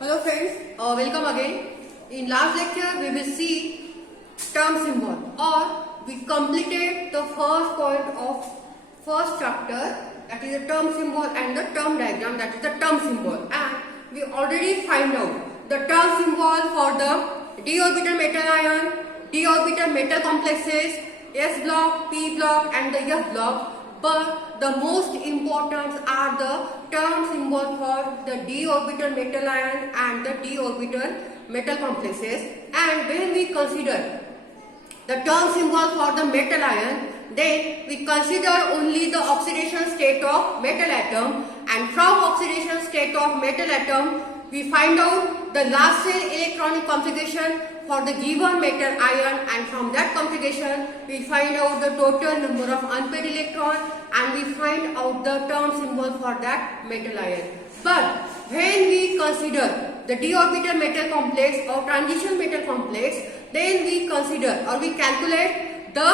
Hello friends, welcome again. In last lecture we will see term symbol, or we completed the first point of first chapter, that is the term symbol and the term diagram, that is the term symbol, and we already find out the term symbol for the d orbital metal ion, d orbital metal complexes, s block, p block and the f block. But the most important are the term symbol for the d orbital metal ion and the d orbital metal complexes. And when we consider the term symbol for the metal ion, then we consider only the oxidation state of metal atom, and from oxidation state of metal atom we find out the last cell electronic configuration for the given metal ion, and from that configuration we find out the total number of unpaired electron, and we find out the term symbol for that metal ion. But when we consider the d orbital metal complex or transition metal complex, then we consider or we calculate the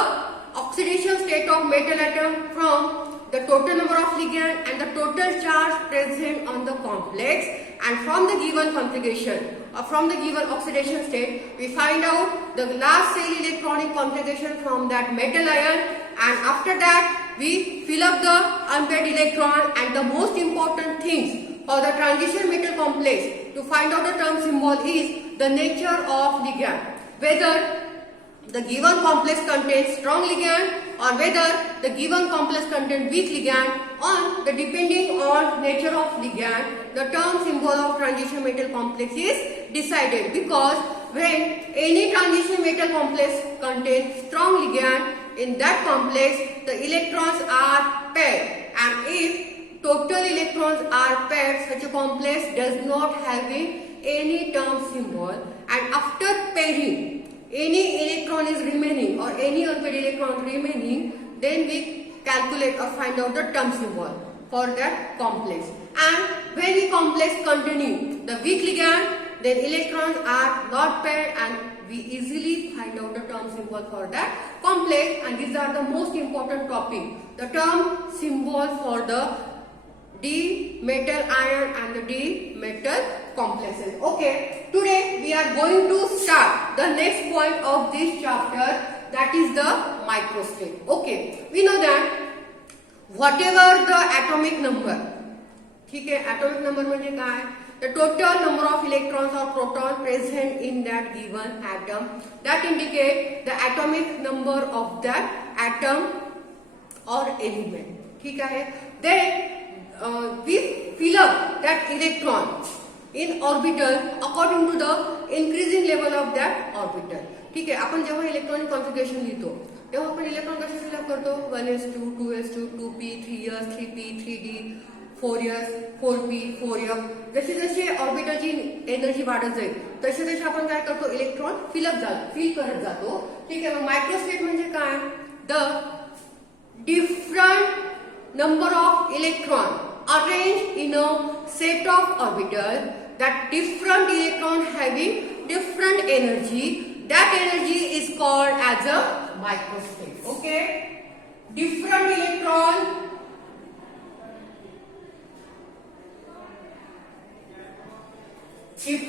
oxidation state of metal atom from the total number of ligand and the total charge present on the complex, and from the given configuration or from the given oxidation state we find out the last cell electronic configuration from that metal ion, and after that we fill up the unpaired electron. And the most important things for the transition metal complex to find out the term symbol is the nature of ligand, whether the given complex contains strong ligand or whether the given complex contains weak ligand. On the depending on nature of ligand, the term symbol of transition metal complex is decided, because when any transition metal complex contains strong ligand, in that complex the electrons are paired, and if total electrons are paired, such a complex does not have any term symbol, and after pairing any electron is remaining or any unpaired electron remaining, then we calculate or find out the term symbol for that complex. And when the complex containing the weak ligand, then electrons are not paired, and we easily find out the term symbol for that complex. And these are the most important topic, the term symbol for the d metal ion and the d metal complexes. Okay, today we are going to start the next point of this chapter, that is the microstate. Okay, we know that whatever the atomic number, ठीक है, atomic number म्हणजे काय, the total number of electrons or proton present in that given atom, that indicate the atomic number of that atom or element. ठीक है, then we fill up that electron in orbital according to the increasing level of that orbital. ठीक आहे, आपण जेव्हा electronic configuration लिहितो तेव्हा आपण electron कसे फिलअप करतो, 1s2 2s2 2p 3s 3p 3d 4s 4p 4f. जसे जसे ऑर्बिटलची एनर्जी वाढत जाईल तसे तसे आपण काय करतो, इलेक्ट्रॉन फिल करत जातो. ठीक आहे, मग मायक्रोस्टेट म्हणजे काय, the different number of electron arranged in a set of orbital, that different electron having different energy, that energy is called as a microstate. Okay, different electron fill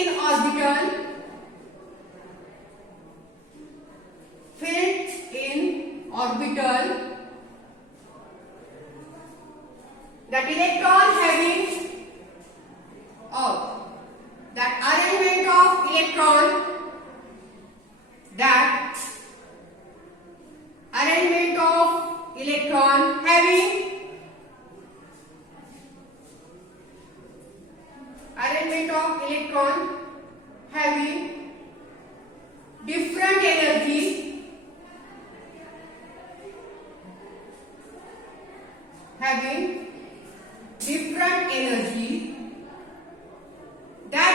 in orbital, that electron having that arrangement of electron, that arrangement of electron having different energy, that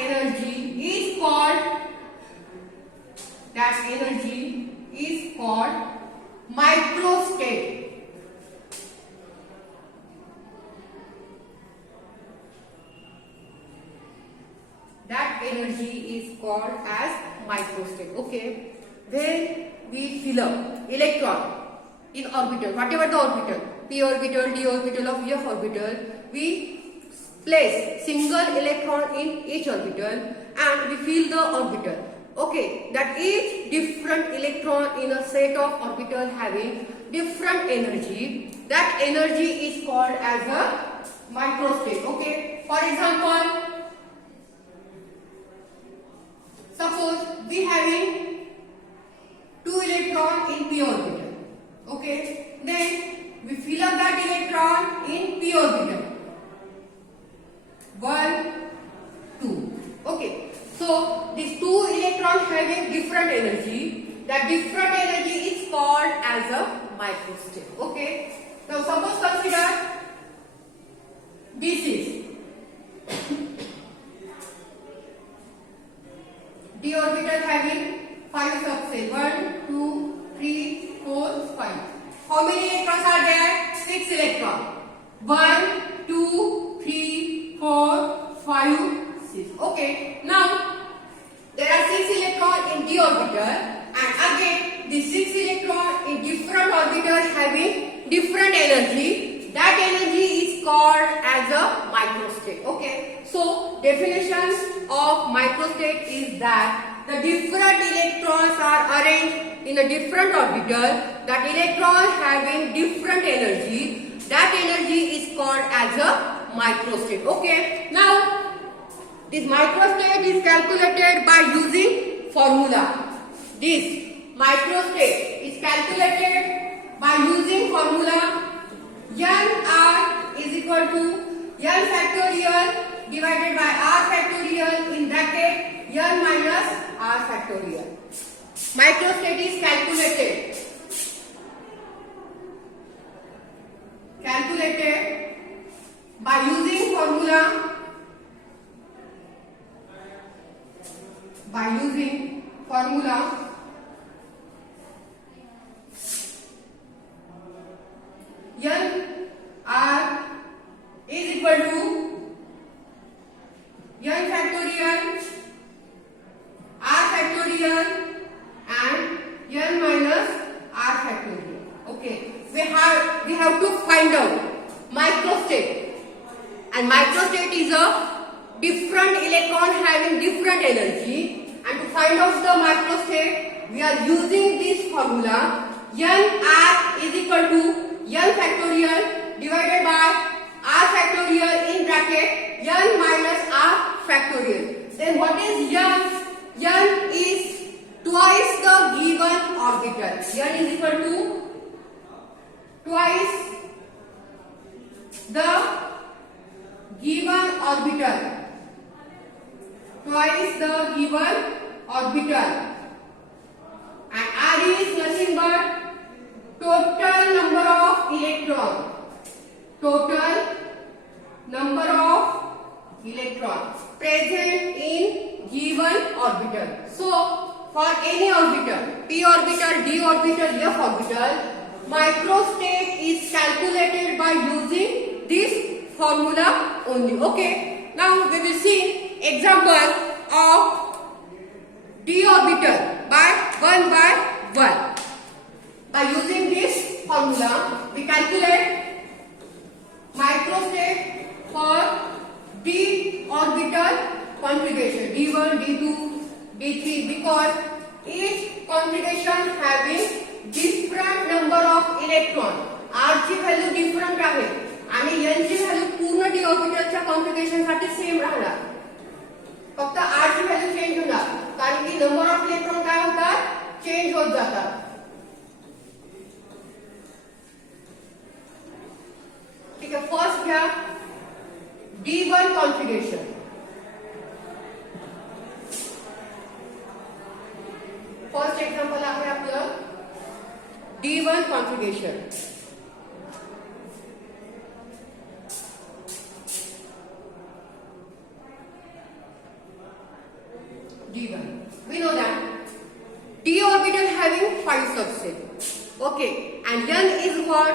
energy is called microstate. That energy is called as microstate. Okay, when we fill up electron in orbital, whatever the orbital, p orbital, d orbital of f orbital, we place single electron in each orbital and we fill the orbital. Okay, that each different electron in a set of orbital having different energy. That energy is called as a microstate. Okay, for example, suppose we having 2 electron in p orbital. Okay, then we fill up that electron in p orbital. 1, 2. Okay, so these 2 electrons having different energy. That different energy is called as a microstate. Okay, now suppose consider this is d orbital having 5 subsets. 1, 2, 3, 4, 5. How many electrons are there? 6 electrons. 1, 2, 3, 4, 5, 6. Okay. Now there are 6 electrons in d orbital, and again the 6 electrons in different orbitals having different energy. That energy is called as a microstate. Okay. So definition of microstate is that the different electrons are arranged in a different orbital. That electron having different energy. That energy is called as a microstate. Okay. Now this microstate is calculated by using formula. This microstate is calculated by using formula. Nr is equal to n factorial divided by r factorial in bracket n minus r factorial. Microstate is calculated by using formula. Nr is equal to n factorial, r factorial and n minus r factorial. Okay, we have to find out microstate, and microstate is a different electron having different energy, and to find out the microstate we are using this formula. Nr is equal to n factorial divided by r factorial in bracket n minus r factorial. Then what is n? N is twice the given orbital. N is equal to twice the given orbital. Twice the given orbital. And r is nothing but total number of electrons. Total number of electrons present in given orbital. So for any orbital, p orbital, d orbital, f orbital, microstate is calculated by using this formula only. Okay. Now we will see example of d orbital by 1 by 1. By using this formula, we calculate microstate for d orbital configuration, d1, d2, d3, because each configuration having different number of electron. r ची value different आहे आणि n ची value पूर्ण d ऑर्बिटलच्या configuration साठी same राहणार. फक्त r ची value change होणार कारण की नंबर ऑफ इलेक्ट्रॉन काय होतात, चेंज होत जातात. ठीक आहे. फर्स्ट घ्या d1 कॉन्फिगरेशन. फर्स्ट एक्झाम्पल आहे आपलं d1 configuration. d1, we know that d orbital having 5 subsets. Okay, and n is what?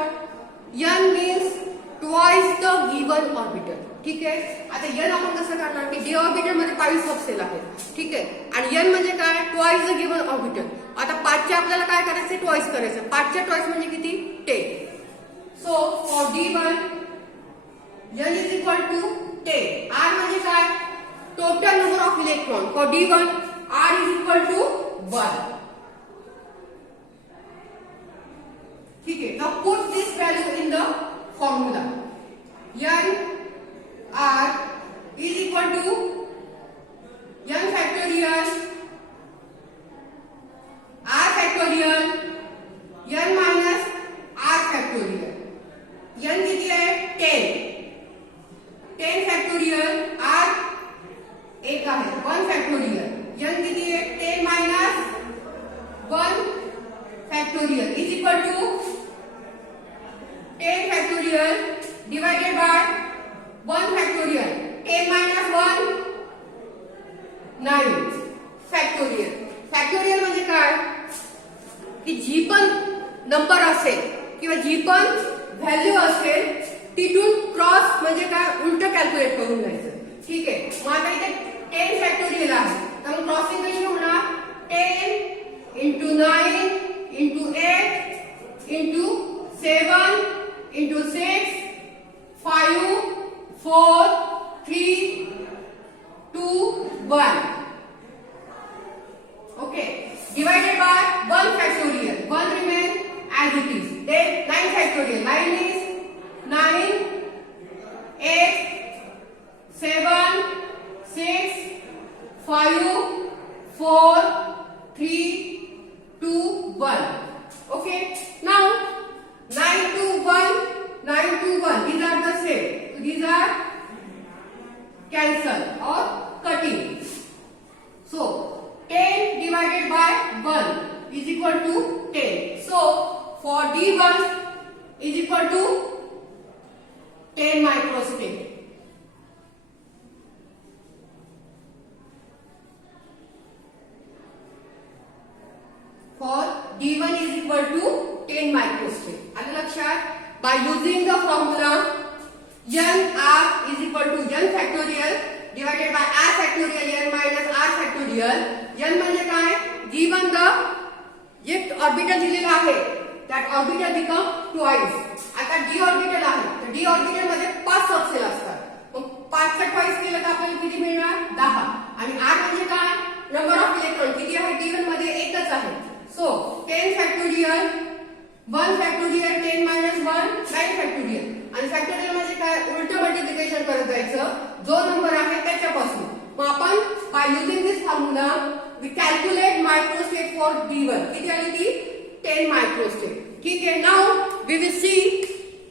N means twice the given orbital. ठीक आहे. आता n आपण कसं काढणार की डी ऑर्बिटल मध्ये 5 सबसेल आहेत. ठीक आहे. आणि n म्हणजे काय ट्वाइस द गिवन ऑर्बिटल. आता 5 चे आपल्याला काय करायचं ट्वाइस करायचं. 5 चे ट्वाइस म्हणजे किती 10. So for d1 n is equal to 10. r म्हणजे काय total number of electron. For d1 r is equal to 1. ठीक है. Now put this value in the formula. n r is equal to n factorial r factorial n minus r factorial. n किती आहे 10 factorial r एक आहे 1 factorial. n किती आहे 10 minus 1 factorial is equal to 10 factorial divided by 1 factorial. 10 minus 1 9 factorial. Factorial म्हणजे काय की जी पण नंबर असेल किंवा जी पण व्हॅल्यू असेल तिथून क्रॉस म्हणजे काय उलट कॅल्क्युलेट करून घ्यायचं. ठीक आहे. मग आता इथे 10 फॅक्टोरियल आहे तर मग क्रॉसिंग कशी होणार 10 into 9 into 8 into 7 into 6 5 4 3 2 1. Okay. Divided by 1 factorial. 1 remain as it is. Then 9 factorial. 9 is 9 8 7 6 5 4 3 2 1. Okay. Now 9 to 1 9 to 1 these are the same. So these are cancel or cutting. So 10 divided by 1 is equal to 10. So for d1 is equal to 10 microsecond. For d1 is equal to 10 microsecond. आलं लक्षात. By using the formula n r is equal to n factorial divided by r factorial n minus r factorial. n म्हणजे काय given the J orbital दिलेला आहे that orbital become twice. आता d orbital आहे तर d orbital मध्ये 5 subshell असतात. मग 5 चा ट्वाइस केलं तर आपल्याला किती मिळणार 10. आणि r म्हणजे काय नंबर ऑफ इलेक्ट्रॉन किती आहे d1 मध्ये एकच आहे. सो 10 फॅक्टोरियल 1 फॅक्टोरियल 10 minus 1 9 फॅक्टोरियल. आणि फॅक्टोरियल म्हणजे काय उलट मल्टिप्लिकेशन करत जायचं जो नंबर आहे त्याच्यापासून. मग आपण by using this formula we calculate microstate for d1 किती आली ती 10 मायक्रोस्टेट. ठीक आहे. Now we will see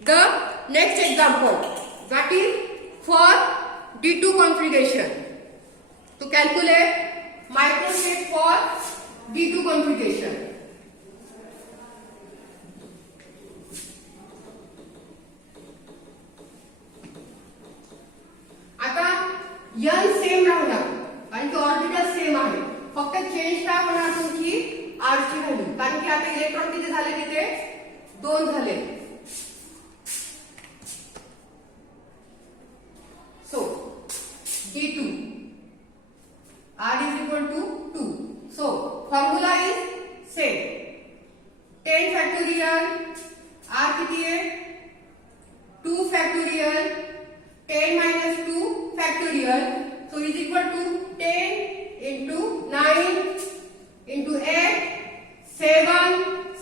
the next example that is for d2 configuration. To calculate microstate for d2 configuration. आता n सेम राहणार कारण की ऑर्बिटल सेम आहे. फक्त चेंज काय होणार तुमची r ची व्हॅल्यू कारण की आता इलेक्ट्रॉन किती झाले तिथे 2 झाले. सो d2 r is equal to 2. So formula is same. 10 factorial r किती आहे 2 factorial 10 minus 2 factorial. So is equal to 10 into 9 into 8 7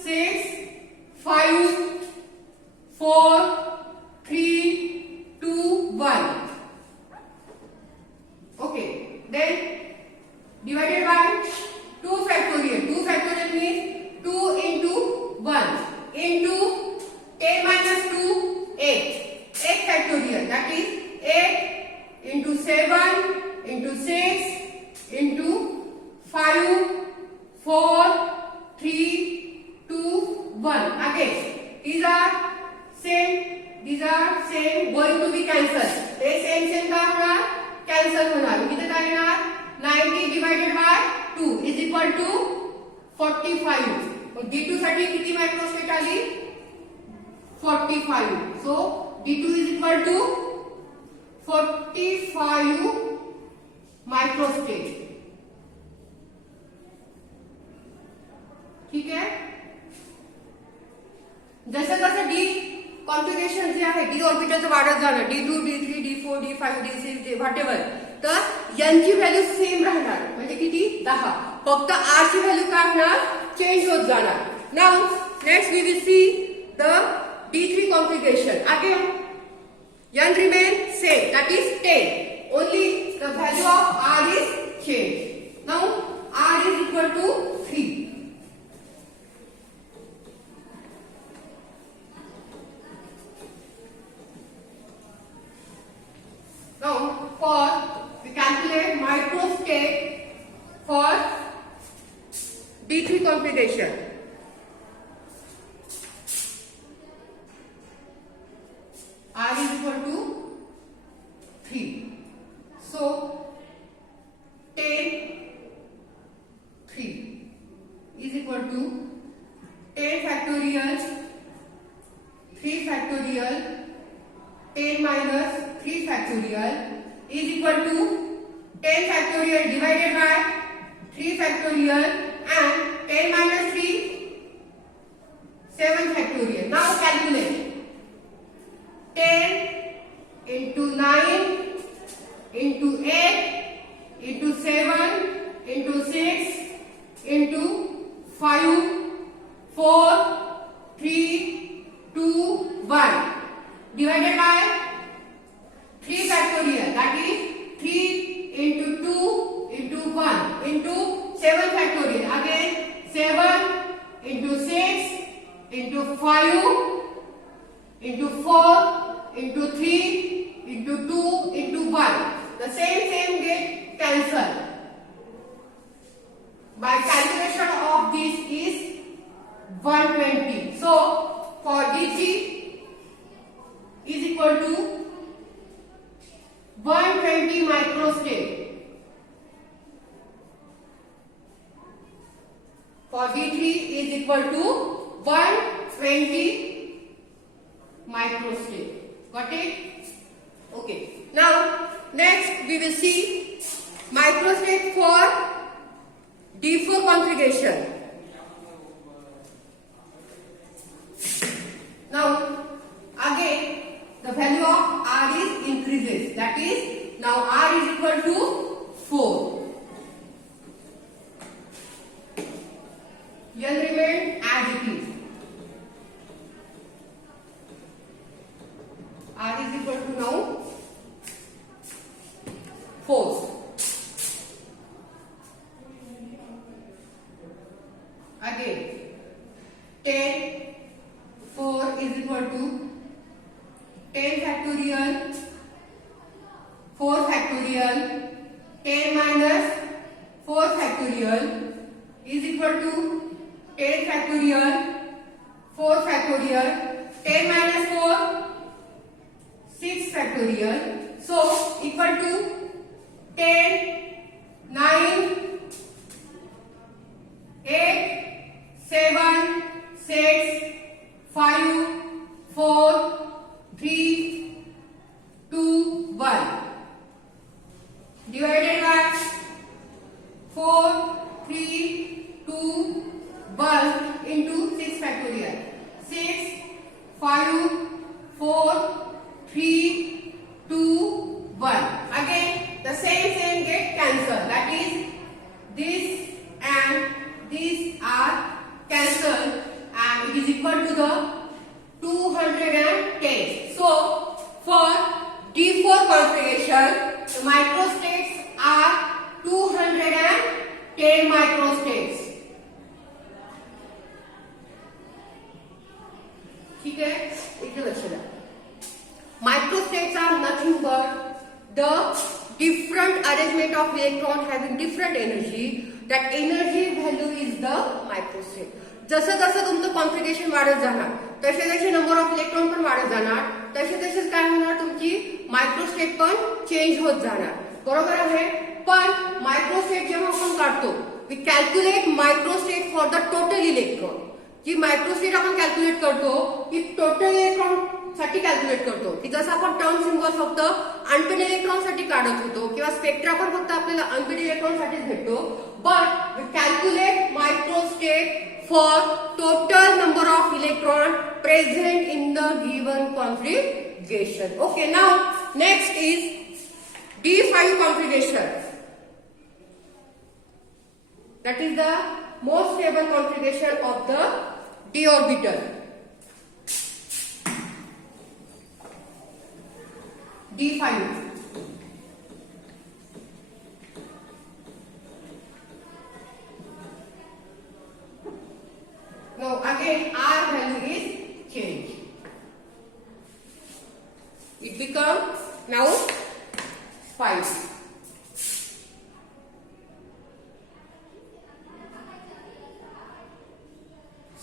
6 5 4 3 2 1. Okay. Then divided by 2 factorial. 2 factorial means 2 into 1 into 10 minus 2 8. 8 factorial that is 8 into 7 into 6 into 5 4 3 2 1. Again these are same going to be cancelled. ते same का होणार cancel होणार. किती काय येणार 90 divided by 2 is equal to 45. Mug d2 साठी किती मायक्रोस्टेट आली 45. So d2 is equal to 45 मायक्रोस्टेट. ठीक आहे. जसं जसं डी कॉन्फिगरेशन जे आहे डी ऑर्बिटलचं वाढत जाणार D2 D3 D4 D5 D6 whatever, तर यांची व्हॅल्यू सेम राहणार. म्हणजे किती? 10. फक्त R ची व्हॅल्यू काय होणार? चेंज होत जाणार. Now next we will see the D3 configuration. Again n remain same, that is 10. Only the value of R is changed. Now R is equal to 3. Now for we calculate microstate for D3 configuration. R is equal to 3. So 10 3 is equal to 10 factorial 3 factorial 10 minus 3 factorial is equal to 10 factorial divided by 3 factorial and 10 minus 3 7 factorial. Now calculate 10 into 9 into 8 into 7 into 6 into 5 4 3 2 1 divided by 3 factorial, that is 3 into 2 into 1 into 7 factorial, again 7 into 6 into 5 into 4 into 3 into 2 into 1. The same get cancelled. By calculation of this is 120. So for D3 is equal to 120 microstate. For D3 is equal to 120 microstate. Got it? Okay. Now next we will see microstate for D4 configuration. Now again the value of R is increases. That is now R is equal to 4. N remain as it is. R is equal to now 4. Again 10 4 is equal to 10 factorial 4 factorial 10 minus 4 factorial is equal to 10 factorial 4 factorial 10 minus 4 6 factorial, so equal to 10 9 8 7 6 5 4 3 2 1 divided by 4 3 2 1 into 6 factorial 6 5 4 3 2 1. Again the same get cancelled. That is this and these are cancelled and it is equal to the 210. So for D4 configuration the microstates are 210 microstates. ठीक है, इकडे लक्ष द्या. Microstates are nothing but the different arrangement of electron having different energy. That energy value is the microstate. जसं जसं तुमचं configuration वाढत जाणार तसे तसे नंबर ऑफ इलेक्ट्रॉन पण वाढत जाणार, तसे तसेच काय होणार, तुमची मायक्रोस्टेट पण चेंज होत जाणार. बरोबर आहे. पण मायक्रोस्टेट जेव्हा आपण काढतो we calculate microstate for the total electron. जी मायक्रोस्टेट आपण कॅल्क्युलेट करतो ती टोटल इलेक्ट्रॉन साठी कॅल्क्युलेट करतो की जसं आपण टर्म सिम्बॉल फक्त अनपेड इलेक्ट्रॉन साठी काढत होतो किंवा स्पेक्ट्रा पण फक्त आपल्याला अनपेड इलेक्ट्रॉन साठीच भेटतो, but we calculate microstate for total number of electron present in the given configuration. Okay, now next is D5 configuration. That is the most stable configuration of the d orbital. D5. Now again R value is changed. It becomes now 5.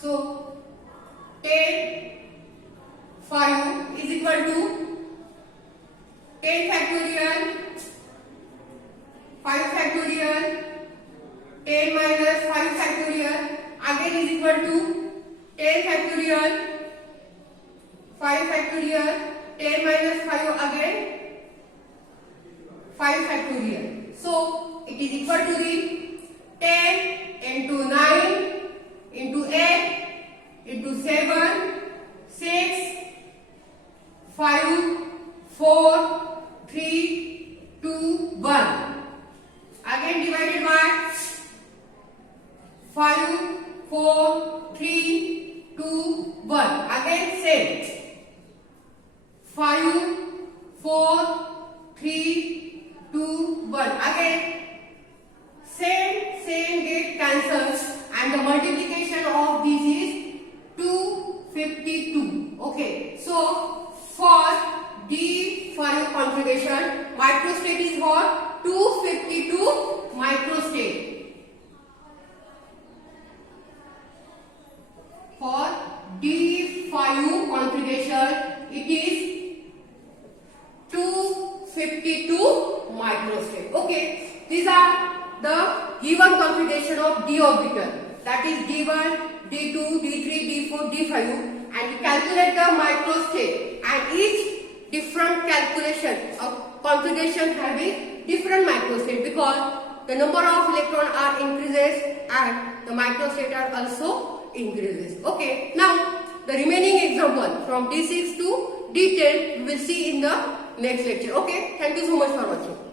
So 10 5 is equal to 10 factorial 5 factorial 10 minus 5 factorial again is equal to 10 factorial 5 factorial 10 minus 5 again 5 factorial. So it is equal to the 10 into 9 into 8 into 7 6 5 4 3 2 1. Again divided by 5 4 3 2 1. Again same 5 4 3 2 1. Again same get cancels and the multiplication of this is 252. Okay, so for D5 configuration microstate is for 252 microstate. For D5 configuration it is 252 microstate. Okay, these are the given configuration of d orbital, that is d1, d2, d3, d4, d5, and we calculate the microstate, and each different calculation of configuration having different microstate because the number of electrons are increases and the microstate are also increases. Okay, now the remaining example from D6 to D10 we will see in the next lecture. Okay, thank you so much for watching.